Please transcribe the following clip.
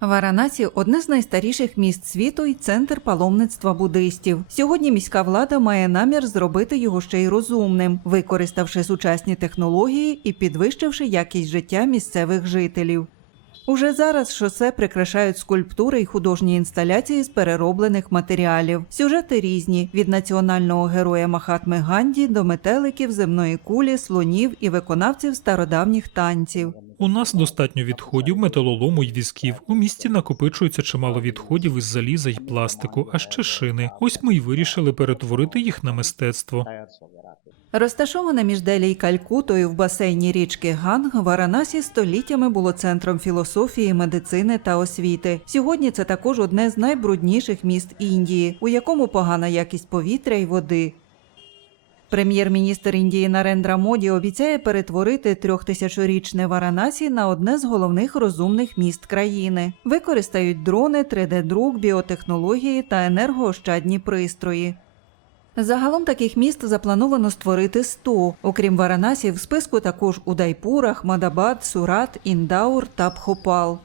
Варанасі одне з найстаріших міст світу і центр паломництва буддистів. Сьогодні міська влада має намір зробити його ще й розумним, використавши сучасні технології і підвищивши якість життя місцевих жителів. Уже зараз шосе прикрашають скульптури й художні інсталяції з перероблених матеріалів. Сюжети різні: від національного героя Махатми Ганді до метеликів, земної кулі, слонів і виконавців стародавніх танців. У нас достатньо відходів, металолому й візків. У місті накопичується чимало відходів із заліза й пластику, а ще шини. Ось ми й вирішили перетворити їх на мистецтво. Розташоване між Делі й Калькутою в басейні річки Ганг, Варанасі століттями було центром філософії, медицини та освіти. Сьогодні це також одне з найбрудніших міст Індії, у якому погана якість повітря й води. Прем'єр-міністр Індії Нарендра Моді обіцяє перетворити трьохтисячорічне Варанасі на одне з головних розумних міст країни. Використають дрони, 3D-друк, біотехнології та енергоощадні пристрої. Загалом таких міст заплановано створити 100. Окрім Варанасі, в списку також Удайпур, Ахмадабад, Сурат, Індаур та Пхопал.